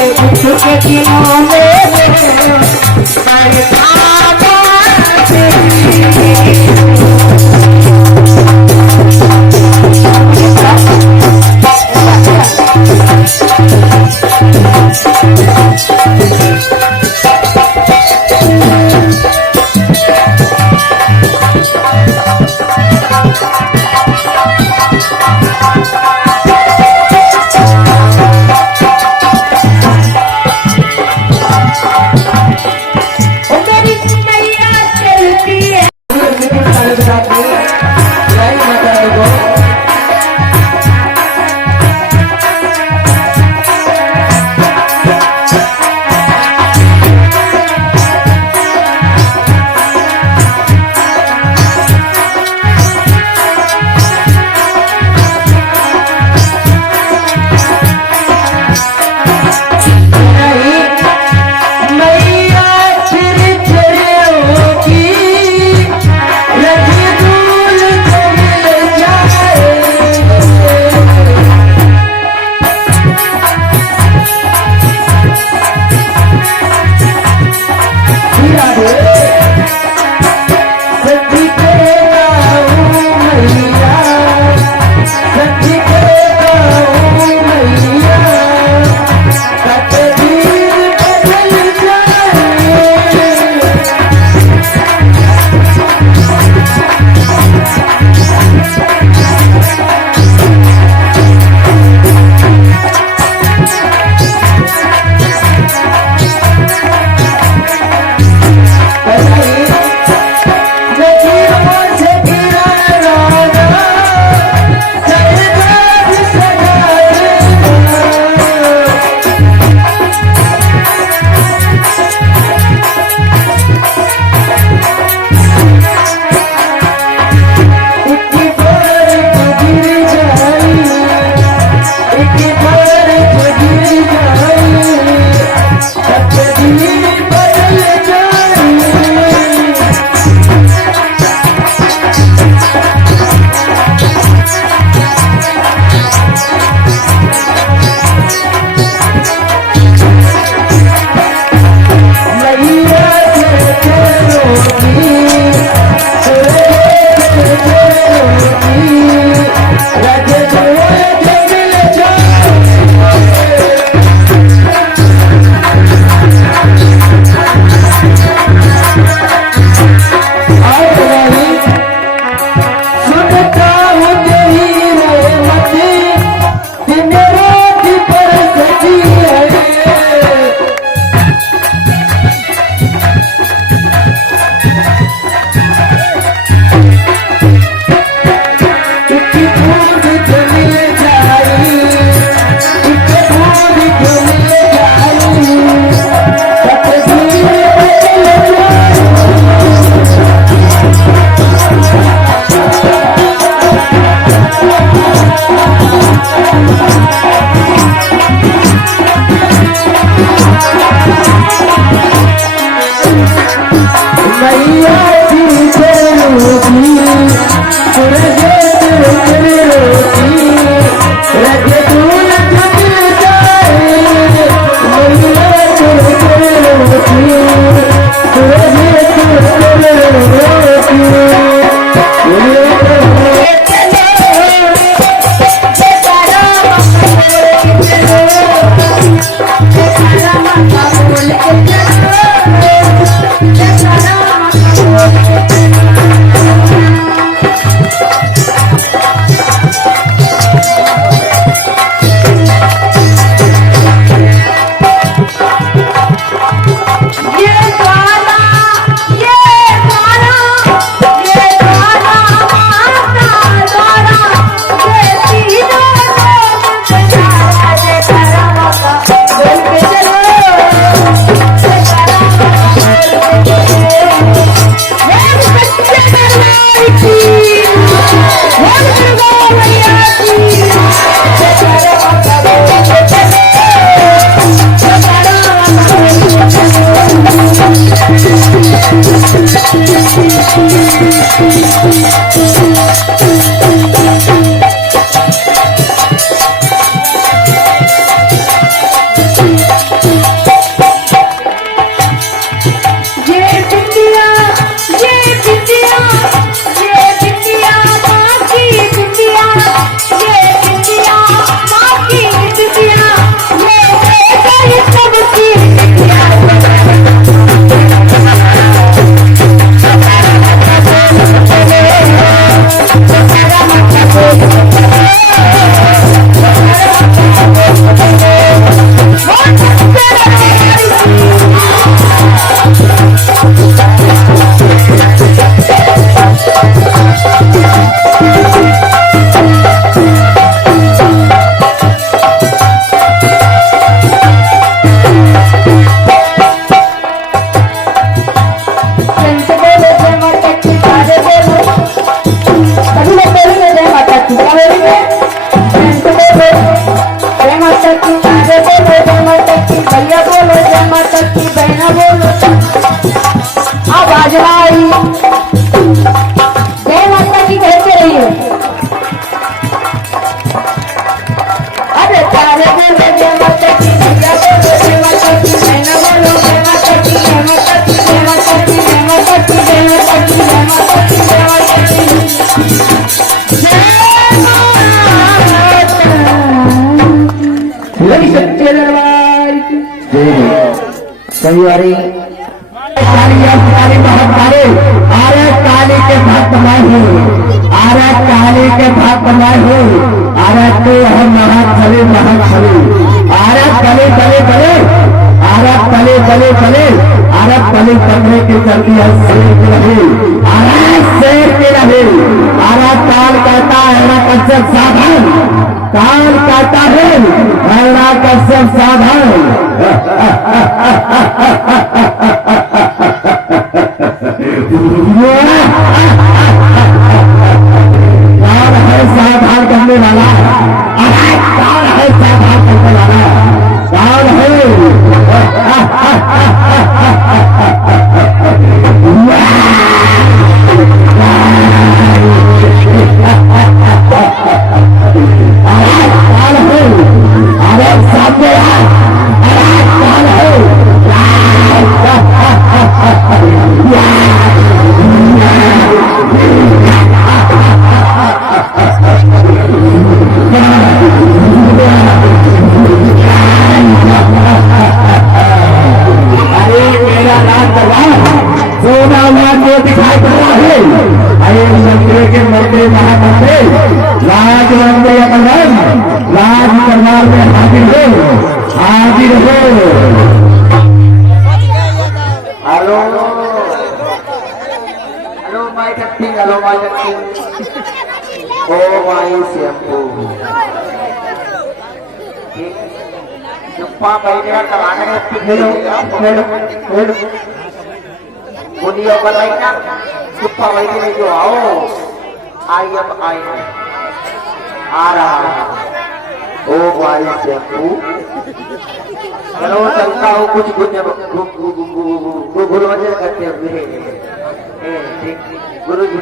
के दिनों में की भैया बोलो जय माता की बहना बोलो आवाज आई जय माता की कहते रहिए अरे तारे बोलो जय माता की भैया बोलो जय माता की बहना बोलो जय माता की जय माता की जय माता की जय माता की जय माता की जय माता की जय माता की सच्चे दरबार कई बारी आरे काली के भक्त मैं हूँ आरे काली के भक्त मैं हूँ आरे तू हम महाखली आरे कली कली कली आरे कली कली कली आरे कली करने की चलती है शेर की रही आरे शेर की रही आरे काल कहता है ना कश्यप साधन काल कहता है ना कश्यप साधन कौन है सावधान करने वाला कौन है सावधान करने वाला कौन है अरे सामने कौन है मंत्री महामंत्री राज मंत्री अपराध राज दरबार में हाजिर हो hello hello mike testing hello mike testing oh my shampoo चुप्पा बैठेगा कराने हेलो बुनिया बताई ना चुप्पा बैठे में जो आओ आई अब आई आ रहा है ओ भाई शैम्पू चलो चलता हूँ कुछ गुरु वजह करते हुए गुरु जी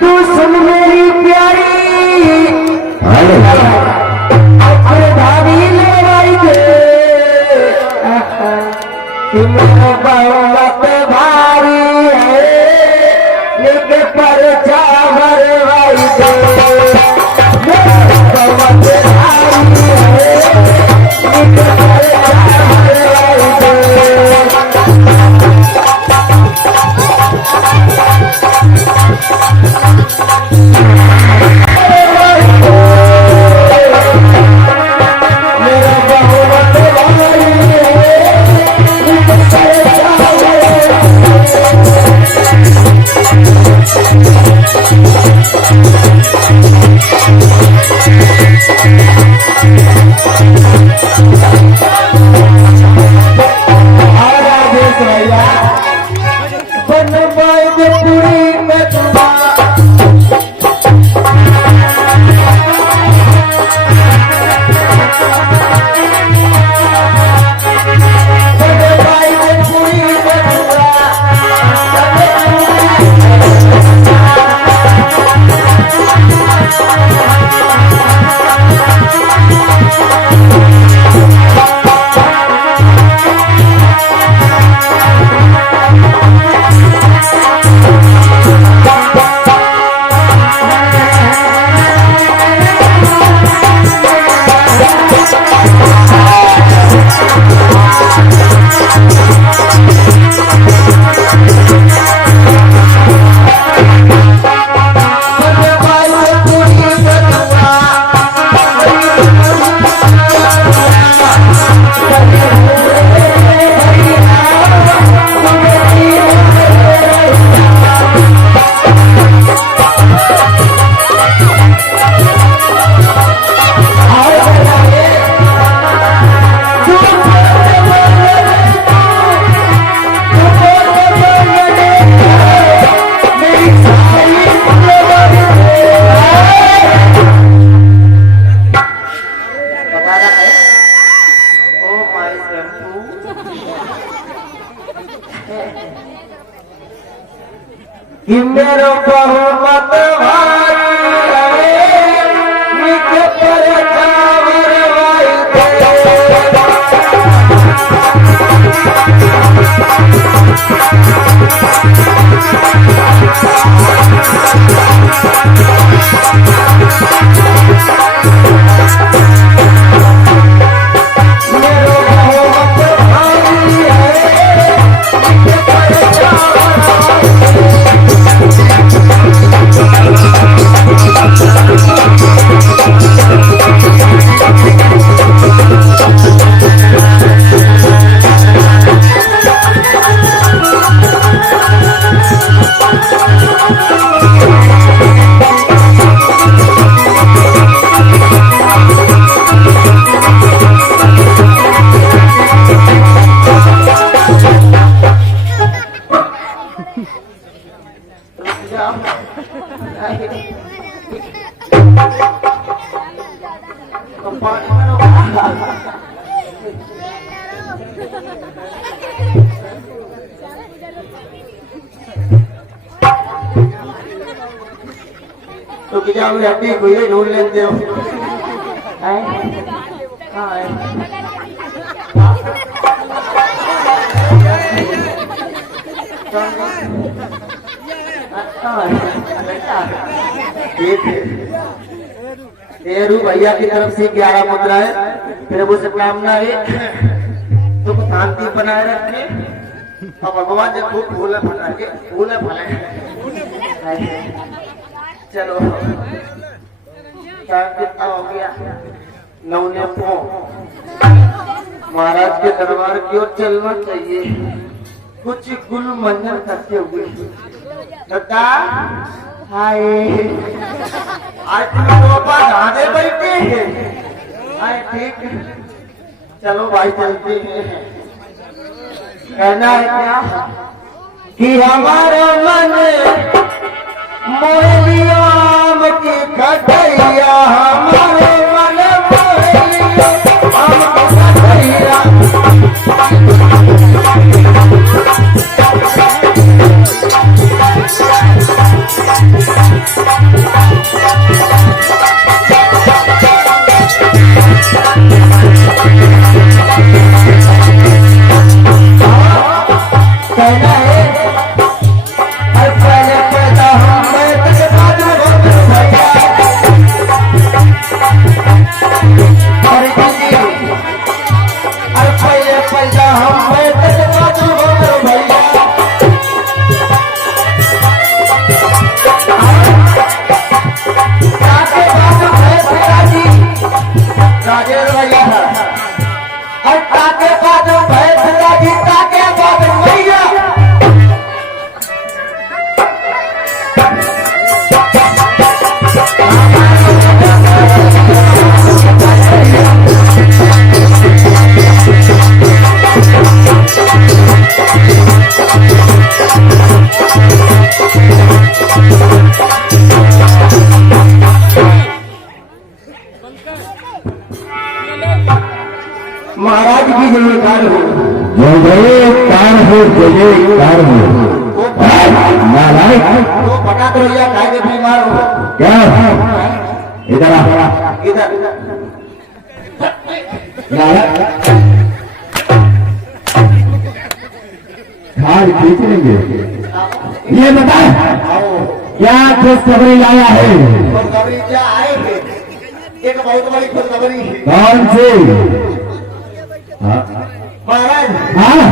तू सुन मेरी प्यारी अरे दादी लड़ाई दे बहुत भारी है लेके पर भरवाई दे बहुत भारी है लेके पर भरवाई मेरो बहुमत भारी मिठ पर चावर तो क्या हम हड्डी को ये ढूंढ लेते हो नेहरू भैया की तरफ से 11 मुद्रा है। फिर वो शुभकामना है तो शांति बनाए रखे और भगवान जी खूब फूल फले चलो कितना हो गया 9 महाराज के दरबार की ओर चलना चाहिए कुछ गुल मंजन करते हुए। दादा हाय आज पापा दादे बैठे हैं। हाय ठीक चलो भाई चलते हैं। कहना है क्या कि हमारा मन मोहलियाम की खटैया हमारे मन मोहलियाम की खटैया कहना है महाराज की जयकार हो जयकार हो जयकार हो। नारायण तो पटा तो भैया खाए के बीमार हो क्या इधर इधर खाल खींच लेंगे। ये बता क्या खुशखबरी लाया है? खुशखबरी क्या आए एक बहुत बड़ी खुशखबरी। कौन सी? महाराज हाँ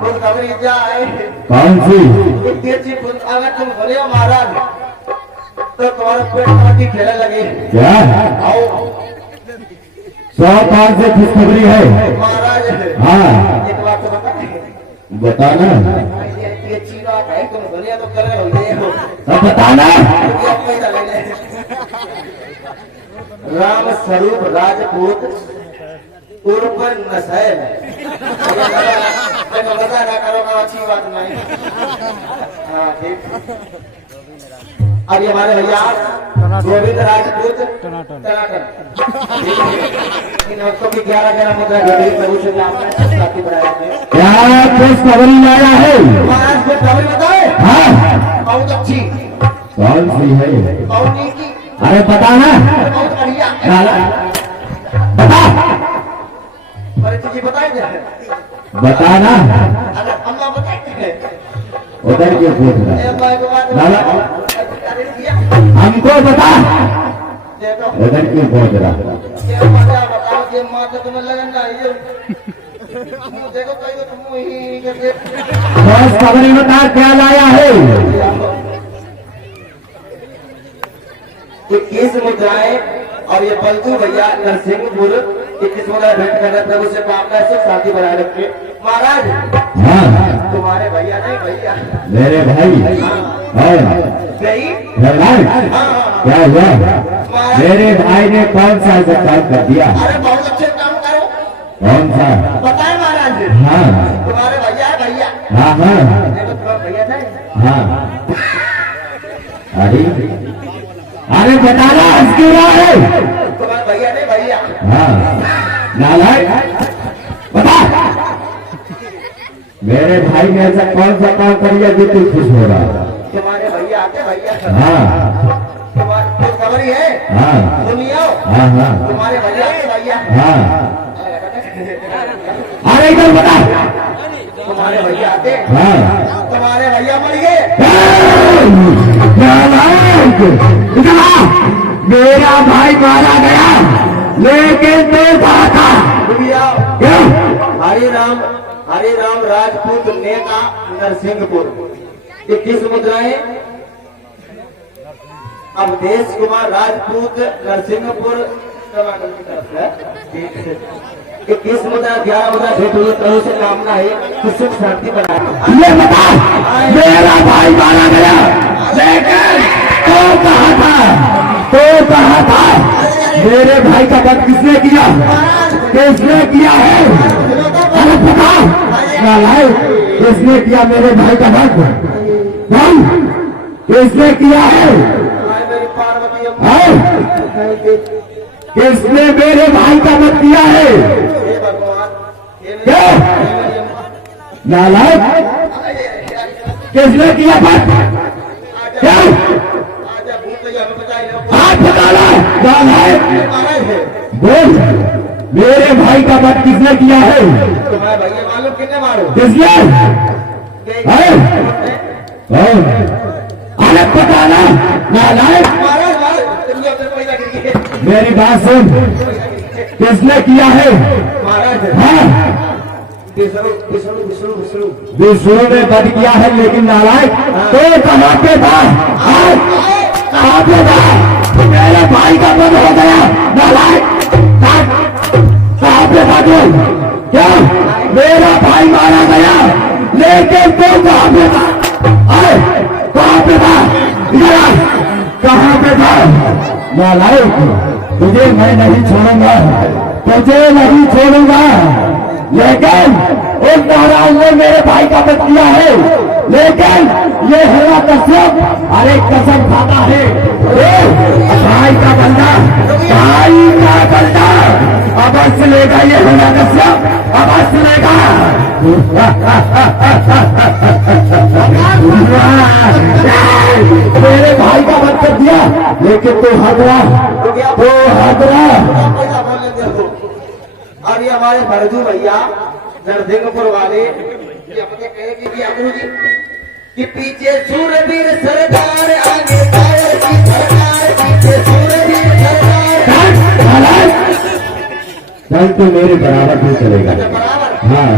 खुशखबरी क्या है? कौन सी? अगर तुम बोले महाराज तो तुम्हारे पेट में खेलने लगे। क्या आओ 100 कौन से खुशखबरी है महाराज? हाँ एक बात तो बताना ये अच्छी बात है तुम बोले तो कर रहे हो तो बताना। राम स्वरूप राजपूत उर्फ नसैल मजा ना करो अच्छी बात नहीं। हाँ ठीक और ये हमारे भैया गोविंद राजपूत इन वक्तों की 11 मुद्रा गरीब प्रभु से साथी बनाया है। क्या खुशखबरी लाया है? महाराज खुशखबरी बताए। हाँ बहुत अच्छी। कौन सी है? बहुत की। अरे बता ना। बहुत बढ़िया। बता। परिचय बताएंगे। बता ना। अगर अम्मा बताएंगे उधर क्यों पूछ रहा है? हमको बता उधर क्यों पूछ रहा? बस खबरें बता क्या लाया है? 21 मुद्राएं और ये पलटू भैया नरसिंहपुर 21 मुद्रा भेंट करना प्रभु से कामना सुख शांति बनाए रखे। महाराज हाँ तुम्हारे भैया नहीं भैया मेरे भाई क्या हुआ? मेरे भाई ने कौन सा ऐसा काम कर दिया? अरे बहुत अच्छे काम करो। कौन सा बताए महाराज? हाँ तुम्हारे भैया है भैया। हाँ हाँ भैया नहीं। हाँ अरे बताना हंस क्यों रहा है? तुम्हारे भैया नहीं भैया। हाँ नालायक बता मेरे भाई ने ऐसा कौन सा काम कर दिया जो तू खुश हो रहा? तुम्हारे भैया आते भैया। हाँ तुम्हारी खबर ही है। हाँ सुनियो। हाँ हाँ तुम्हारे भैया आते भैया। हाँ अरे इधर बता तुम्हारे भैया आते। हाँ तुम्हारे भैया मर गए। मेरा भाई मारा गया लेकिन तो कहा था हरि राम राजपूत नेता नरसिंहपुर 21 मुद्राएं। अवधेश कुमार राजपूत नरसिंहपुर 21 मुद्रा 11 मुद्रा भेंट हुई प्रभु से कामना है कि सुख शांति बनाए। ये बता मेरा भाई मारा गया लेकिन तो कहा था मेरे भाई का वध किसने किया? किसने किया है? अरे पता किसने किया मेरे भाई का वध? किसने किया है? किसने मेरे भाई का वध किया है? क्या नालायक किसने किया वध? क्या बोल मेरे भाई का वध किसने किया है? तुम्हारे भैया मालूम कितने मारो? किसने? अरे बताना नालायक मेरी बात सुन किसने किया है? हाँ विष्णु ने वध किया है लेकिन नालायक तो कहाँ पे था? कहाँ पे था? मेरे भाई का वध हो गया नालायक कहाँ पे था तू? क्या मेरा भाई मारा गया लेकिन तो कहाँ पे था? कहाँ पे था? कहाँ पे था? नालायक तुझे मैं नहीं छोड़ूंगा लेकिन उस महाराज ने मेरे भाई का वध किया है लेकिन ये हेरा कश्यप अरे कसम खाता है भाई का बंदा अवश्य लेगा ये हेरा कश्यप अवश्य लेगा। मेरे भाई का वध कर दिया लेकिन तू हदरा और ये हमारे भरजू भैया नरसिंहपुर वाले ये अपने कहेगी कि पीछे सूरवीर सरदार आगे कायर की सरकार पीछे सूरवीर सरदार चल तो मेरे बराबर भी चलेगा। हाँ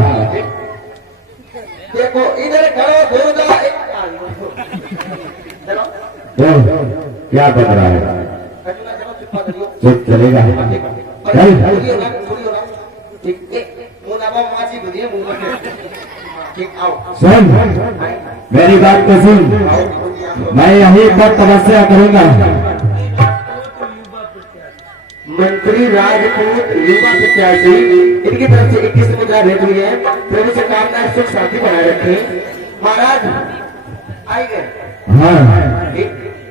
देखो इधर खड़ो दुर्गा चलो क्या बन रहा है? चुप चलेगा चल सुन मेरी बात को सुन मैं यही पर तपस्या करूंगा। मंत्री राजपूत युवा प्रत्याशी इनकी तरफ से 21 मुद्रा भेंट हुई है प्रभु से कामना सुख शांति बनाए रखे। महाराज आएंगे। हाँ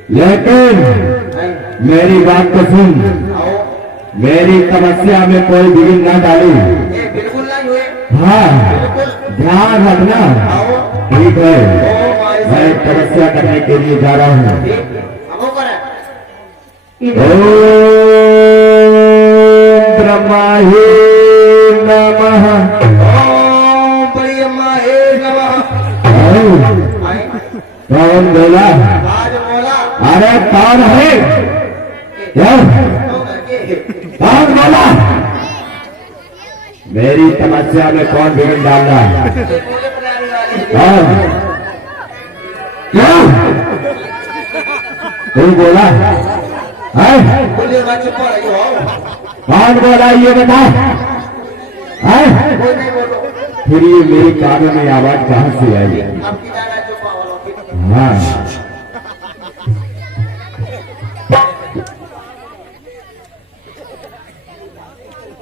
लेकिन मेरी बात को सुन, मेरी तपस्या में कोई विघ्न न डाली। बिल्कुल नहीं हुए। हाँ, ध्यान रखना। ठीक है, मैं तपस्या करने के लिए जा रहा हूँ। ओम ब्रह्मा हे नमः। ओम बड़ी अम्मा हे नमः। कौन बोला? आज बोला। अरे कौन है? क्या कौन बोला? मेरी तपस्या में कौन विघ्न डाल रहा है? कौन? क्या कोई बोला है? कौन बोला ये बता? है? फिर ये मेरी कानों में आवाज कहां से आई? हाँ,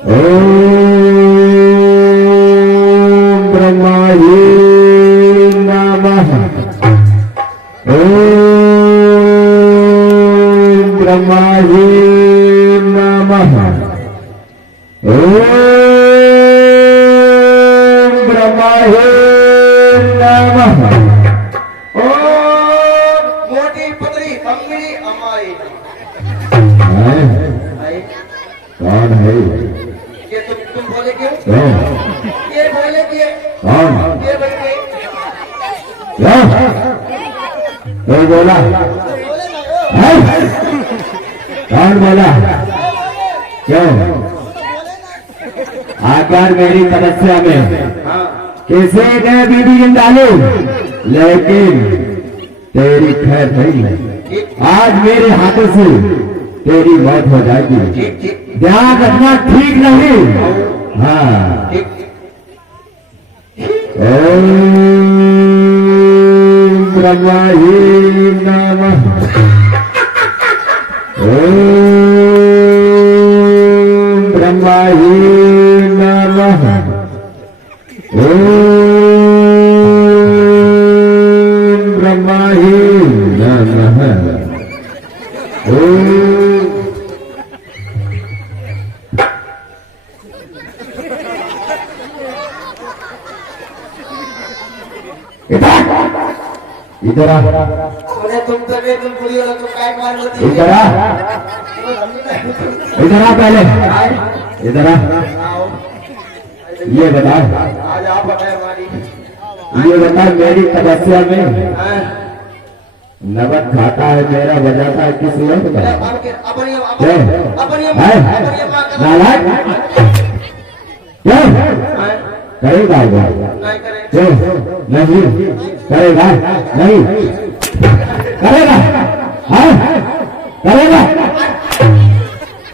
ओम ब्रह्मा हे नमः। ओम ब्रह्मा हे नमः। ओम ब्रह्मा हे नमः। मोटी पतली अंगड़ी अम्माई। कौन है? ये तुम बोले क्यों? कौन? ये बोले क्यों? कौन? ये बोले कोई बोला है? कौन बोला? क्यों? आकर मेरी तपस्या में किसी ने भी विघ्न डालो, लेकिन तेरी खैर नहीं है। आज मेरे हाथों से तेरी मौत हो जाएगी। ध्यान रखना, ठीक नहीं? हाँ। ओम ब्रह्मा हे नमः। ओम ब्रह्मा हे नमः। ओम ब्रह्मा हे नमः। ओम इधर आ। अरे तुम तो बिल्कुल पूरी वाला तो काय मार लेती है। इधर आ, इधर आ पहले, इधर आ। ये बता, आज आप बताए हमारी। ये बता, मेरी तपस्या में नमक खाता है मेरा, बजाता है किस लोग का? नालायक क्या करेगा? क्यों नहीं करेगा? नहीं करेगा? हाँ करेगा?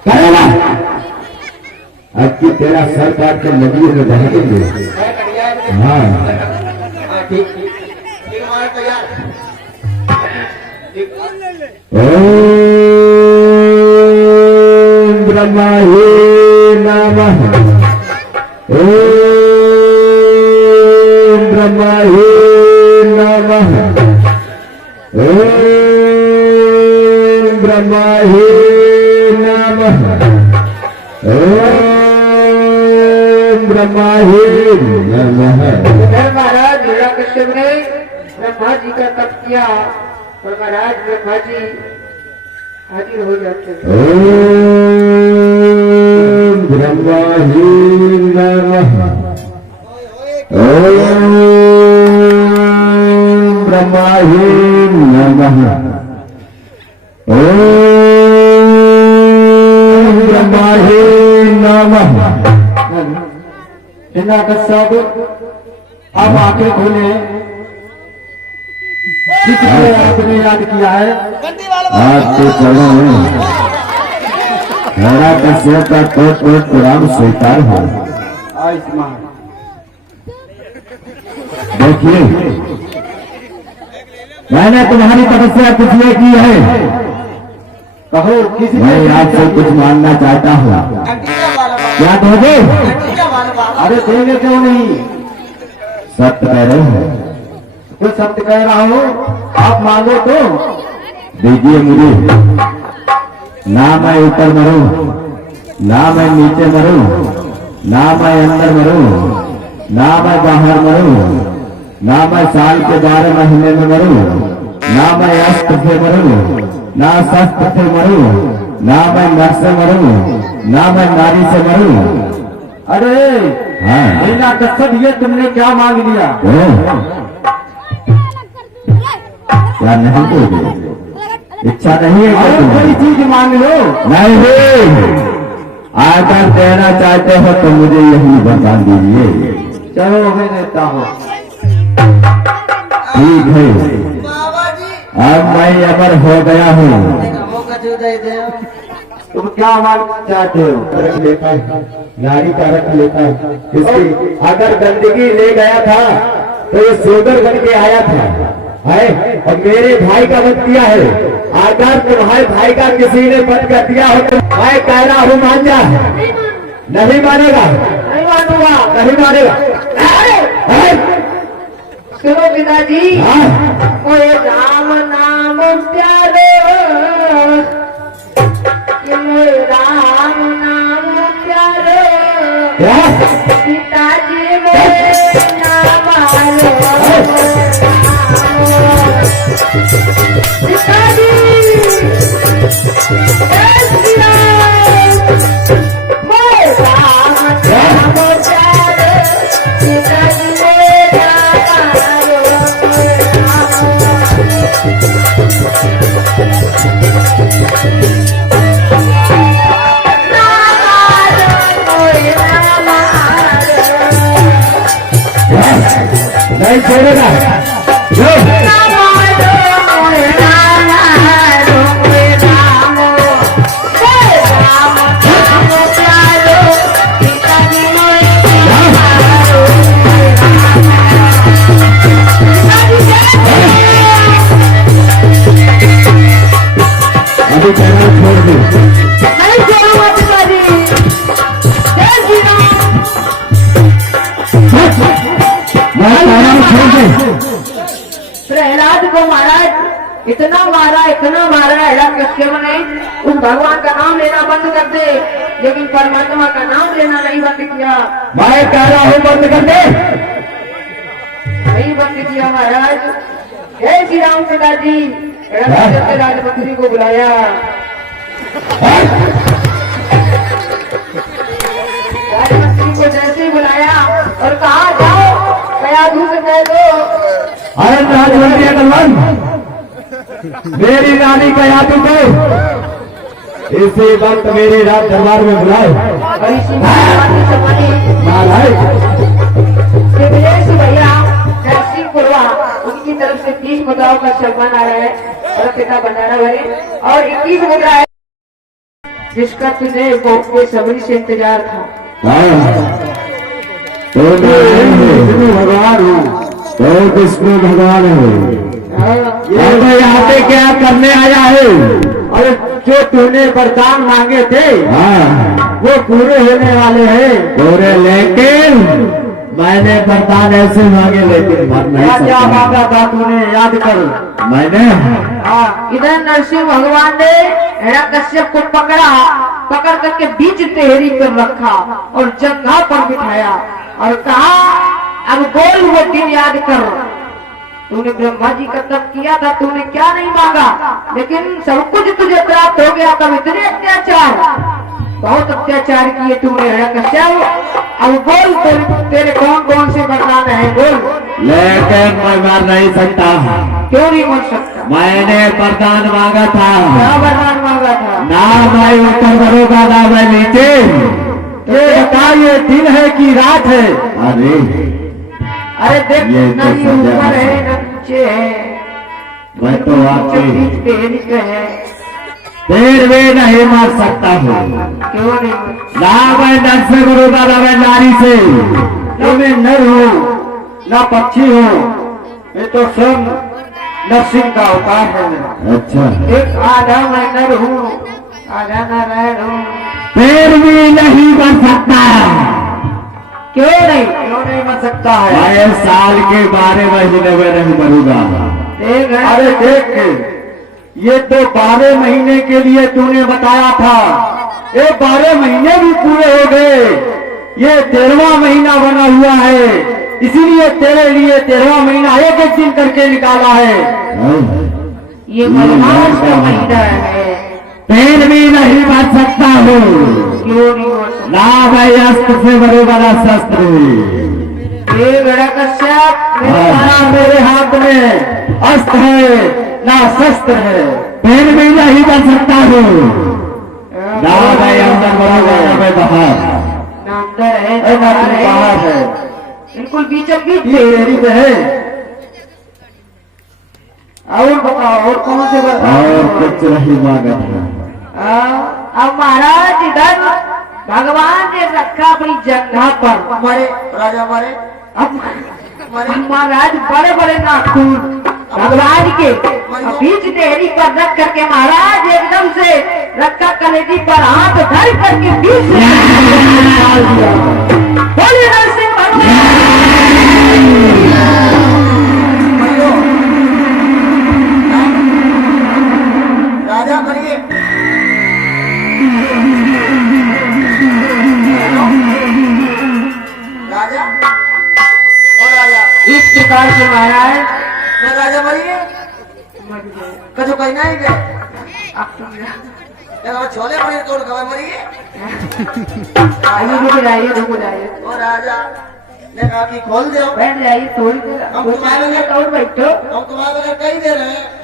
करेगा? अब की तेरा सर काट के नदी में बहा देंगे। हाँ ठीक हमारा तैयार। ओम ब्रह्मा हे नमः। ओम ब्रह्मा हे नमः। ओम ब्रह्मा हे नमः। ओम ब्रह्मा हे नमः। महाराज हिरण्यकश्यप ने ब्रह्मा जी का तप किया और महाराज ब्रह्मा जी हाजिर हो जाते हैं। ओम ब्रह्मा हे नमः। ओम ब्रह्मा हे नमः। ओम ब्रह्मा हे नमः। हिरण्यकश्यप अब आंखें खोले। किसने आपने याद किया है? आज तो चलो हिरण्यकश्यप का कोट प्रणाम स्वीकार हो। आयुष्मान देखिए, मैंने तुम्हारी तपस्या कुछ नहीं की है। कहो किसी मैं आपसे कुछ मांगना चाहता हूँ, क्या दोगे? अरे देंगे क्यों नहीं? सत्य कह रहे हो? कुछ सत्य कह रहा हूँ, आप मांगो तो। दीजिए मुझे, ना मैं ऊपर मरूं, ना मैं नीचे मरूं, ना मैं अंदर मरूं, ना मैं बाहर मरूं, ना मैं साल के 12 महीने में मरूं, ना मैं अस्त्र से मरूं, ना शस्त्र से मरूं, ना मैं नर से मरूं, ना मैं नारी से मरूं। अरे हाँ महीना कसद, ये तुमने क्या मांग लिया? क्या नहीं दोगे? इच्छा नहीं है और क्या कोई तुम्हें? चीज मांग लो। नहीं, अगर देना चाहते हो तो मुझे यही बता दीजिए। चलो मैं देता हूँ। ठीक है, बाबा जी अब मैं अमर हो गया हूँ। मौका जो दे दे। तुम क्या मांगना चाहते हो? रख लेता है, नारी का रख लेता है। इसकी अगर गंदगी ले गया था तो ये सोदर बन के आया था, है, और मेरे भाई का वध किया है। अगर तुम्हारे भाई का किसी ने वध कर दिया हो तो मैं कह रहा हूँ मान जा। नहीं मानेगा? नहीं मानूंगा। नहीं मानेगा? है? सुनो पिताजी, हाँ? ओए राम नाम प्यारे, ओए राम नाम प्यारे, क्या? पिताजी मेरे नाम आलो। पिताजी जय श्री राम। ओए राम नाम प्यारे, पिताजी मेरे नाम आलो। नहीं छोड़ेगा। जो अभी कहना छोड़ दो। मैं कह रहा हूँ छोड़ दो। प्रहलाद को महाराज इतना मारा हिरण्यकश्यप ने, उस भगवान का नाम लेना बंद कर दे, लेकिन परमात्मा का नाम लेना नहीं बंद किया। मैं कह रहा हूँ बंद कर दे। नहीं बंद किया महाराज। जय श्री राम। पिताजी हिरण्यकश्यप ने राजमंत्री को बुलाया। राजमंत्री को जैसे ही बुलाया और कहा जाओ कयाधु से कह दो। अरे राजमंत्री अकलमंद, मेरी रानी का याद पे इसी वक्त मेरे राज दरबार में बुलाए। और इसी में समाधि महाराज दिव्येश भैया नरसिंह पुरवा, उनकी तरफ से 30 मुद्राओं का सम्मान आ रहा है और पिता भंडारा भरे, और 21 मुद्रा है जिसका तुझे बहुत बेसब्री से इंतजार था। तो विष्णु भगवान हूँ, तो विष्णु भगवान है। ये तो यहाँ पे क्या करने आया है? अरे जो तूने वरदान मांगे थे हाँ, वो पूरे होने वाले हैं। पूरे, लेकिन मैंने वरदान ऐसे मांगे लेकिन मर नहीं क्या क्या सकता। मांगा था तूने, याद कर। मैंने इधर नरसिंह भगवान ने हिरण्यकश्यप को पकड़ करके बीच टेहरी पर रखा और जंघा पर बिठाया और कहा अब बोल वो दिन याद कर, तूने ब्रह्मा जी का तप किया था, तूने क्या नहीं मांगा, लेकिन सब कुछ तुझे प्राप्त हो गया। कब इतने अत्याचार, बहुत अत्याचार किए तूने हिरण्यकश्यप। अब बोल तेरे कौन कौन से वरदान है, बोल। लेकिन मैं मर नहीं सकता। क्यों नहीं मर सकता? मैंने वरदान मांगा था, क्या वरदान मांगा था? ना मैं ऊपर मरूंगा ना मैं नीचे। ये बता, ये दिन है कि रात है? अरे अरे देख, ये न तो ये समझा ऊपर है नहीं। न नीचे है, मैं तो आपके बीच टेहरी पे है। पेड़ में नहीं मार सकता हूँ। क्यों नहीं? ना मैं नर से मरूंगा ना मैं नारी से। न मैं नर हूँ न पक्षी हूँ, ये तो स्वयं नरसिंह का अवतार है मेरा। अच्छा, एक आधा मैं नर हूँ, आधा नारायण हूँ। पेड़ भी नहीं बन सकता। क्यों नहीं? क्यों नहीं मर सकता है? मैं साल के 12 महीने में नहीं मरूंगा। देख अरे देख, ये तो 12 महीने के लिए तूने बताया था, ये 12 महीने भी पूरे हो गए, ये 13वां महीना बना हुआ है, इसीलिए तेरे लिए 13वां महीना एक एक दिन करके निकाला है। ये मलमास का महीना है, पेड़ भी नहीं बच सकता हूँ, क्यों नहीं हो सकता? ना भाई अस्त्र से बड़े बड़ा शस्त्र। ये हिरण्यकश्यप ना मेरे हाथ में अस्त्र है ना शस्त्र है, पेड़ भी नहीं बच सकता हूँ, ना भाई अंदर बड़ा बड़ा मैं बाहर। ना अंदर है ऐ ना तू बाहर है, बिल्कुल बीचों बीच ये तेरी में है। और बताओ और कौन से और कुछ नहीं मांगा था। अब महाराज इधर भगवान ने रखा अपनी जगह पर। हमारे राजा हमारे अब महाराज बड़े बड़े नाखून भगवान के अब बीच देहरी पर रख करके महाराज एकदम से रखा कलेजी पर हाथ धर करके बीच से डाल दिया। बोलिए नरसिंह भगवान। राजा मरिए राजा ओ राजा इस प्रकार से महाराज मैं राजा मरिए कजो कहीं नहीं गए छोले पनीर तोड़ खबर मरिए रुक जाइए ओ राजा ने कहा कि खोल दो बैठ जाइए थोड़ी देर हम तुम्हारे लिए और बैठो हम तुम्हारे लिए कई दे रहे हैं